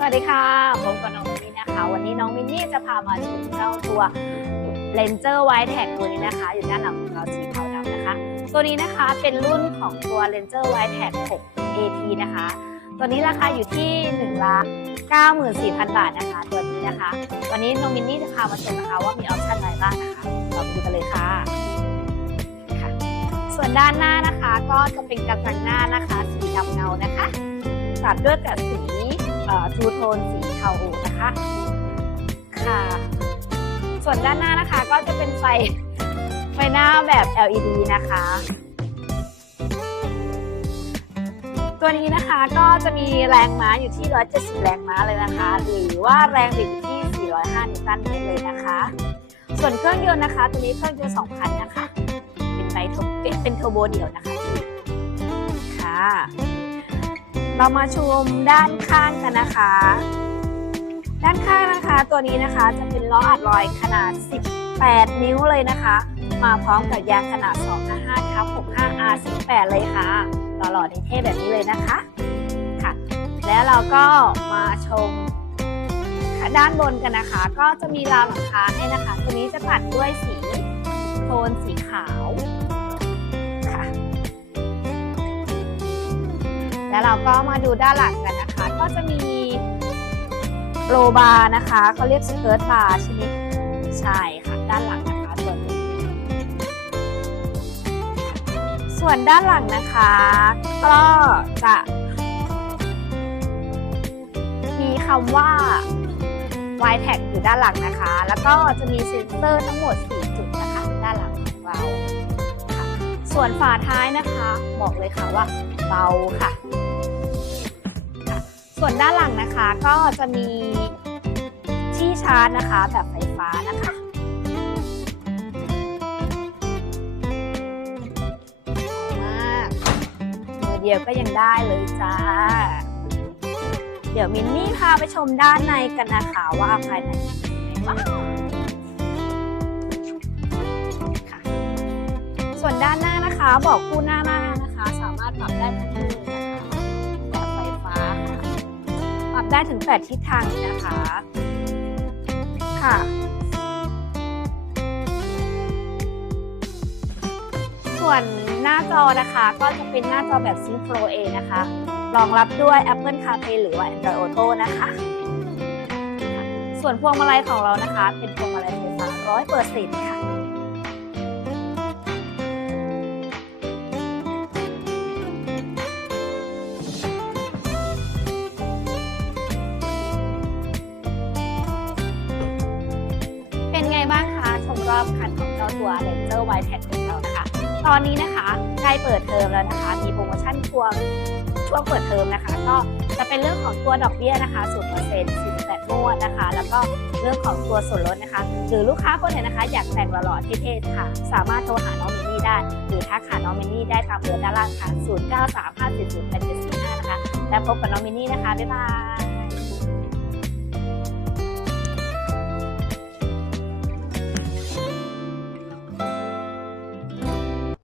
สวัสดีค่ะผมกับน้องมินนี่นะคะ วันนี้น้องมินนี่จะพามาชมเจ้าตัวเลนเจอร์ไวท์แท็กตัวนี้นะคะ อยู่ด้านหลังของเราสีเทาดำนะคะ ตัวนี้นะคะเป็นรุ่นของตัวเลนเจอร์ไวท์แท็ก6 AT นะคะ ตัวนี้ราคาอยู่ที่1ล้าน94,000 บาทนะคะ ตัวนี้นะคะ วันนี้น้องมินนี่จะพามาชมนะคะว่ามีออปชั่นอะไรบ้างนะคะเราไปดูกันเลยค่ะค่ะ ส่วนด้านหน้านะคะก็จะเป็นกระจังหน้านะคะ สีดำเงานะคะตัดด้วยกับสี ทูโทนสีเทานะคะค่ะ ส่วนด้านหน้านะคะก็จะเป็นไฟไฟหน้าแบบ LED นะคะ ตัวนี้นะคะก็จะมีแรงม้าอยู่ที่ 170 แรงม้าเลยนะคะ หรือว่าแรงบิดที่ 405 นิวตันเมตรเลยนะคะ ส่วนเครื่องยนต์นะคะ ตัวนี้เครื่องยนต์2,000 นะคะ เป็นไบทเป็นเป็นเทอร์โบเดี่ยวนะคะค่ะ เรามาชมด้านข้างกันนะคะ ด้านข้างนะคะตัวนี้นะคะจะเป็นล้ออัดลอยขนาด 18 นิ้วเลยนะคะ มาพร้อมกับยางขนาด 255ทับ65 R18 เลยค่ะหล่อๆในเท่แบบนี้เลยนะคะค่ะ แล้วเราก็มาชมด้านบนกันนะคะ ก็จะมีราวหลังคาให้นะคะ ตัวนี้จะตัดด้วยสีโทนสีขาว แล้วเราก็มาดูด้านหลังกันนะคะ ก็จะมีโลบาร์นะคะเขาเรียกสเกิร์ตบาร์ช่ไหมใช่ค่ะด้านหลังนะคะส่วนนี้ส่วนด้านหลังนะคะ ก็จะมีคำว่า y t a g อยู่ด้านหลังนะคะ แล้วก็จะมีเซ็นเซอร์ทั้งหมด 4 จุดนะคะ ด้านหลังของเราส่วนฝาท้ายนะคะ บอกเลยค่ะว่าเบาค่ะ ส่วนด้านหลังนะคะก็จะมีที่ชาร์จนะคะแบบไฟฟ้านะคะมากมือเดียวก็ยังได้เลยจ้า เดี๋ยวมินนี่พาไปชมด้านในกันนะคะว่าภายในเป็นยังไงบ้างค่ะส่วนด้านหน้านะคะบอกคู่หน้าหน้านะคะ สามารถปรับได้ทั้งคู่ ได้ถึง 8 ทิศทางเลยนะคะ ค่ะ ส่วนหน้าจอนะคะก็จะเป็นหน้าจอแบบ Sync Pro A นะคะรองรับด้วย Apple CarPlay หรือว่า Android Auto นะคะ ส่วนพวงมาลัยของเรานะคะ เป็นพวงมาลัยไฟฟ้า100%ค่ะเป็น รอบคันของเจ้าตัว Ranger White Tag ของเรานะคะ ตอนนี้นะคะใกล้เปิดเทอมแล้วนะคะ มีโปรโมชั่นช่วงช่วงเปิดเทอมนะคะ ก็จะเป็นเรื่องของตัวดอกเบี้ยนะคะ0% 48งวดนะคะ แล้วก็เรื่องของตัวส่วนลดนะคะ หรือลูกค้าคนไหนนะคะ อยากแต่งหล่อๆเท่ๆค่ะ สามารถโทรหาน้องมินนี่ได้ หรือทักหาน้องมินนี่ได้ตามเบอร์ด้านล่างค่ะ0935408745นะคะ แล้วพบกับน้องมินนี่นะคะ บ๊ายบาย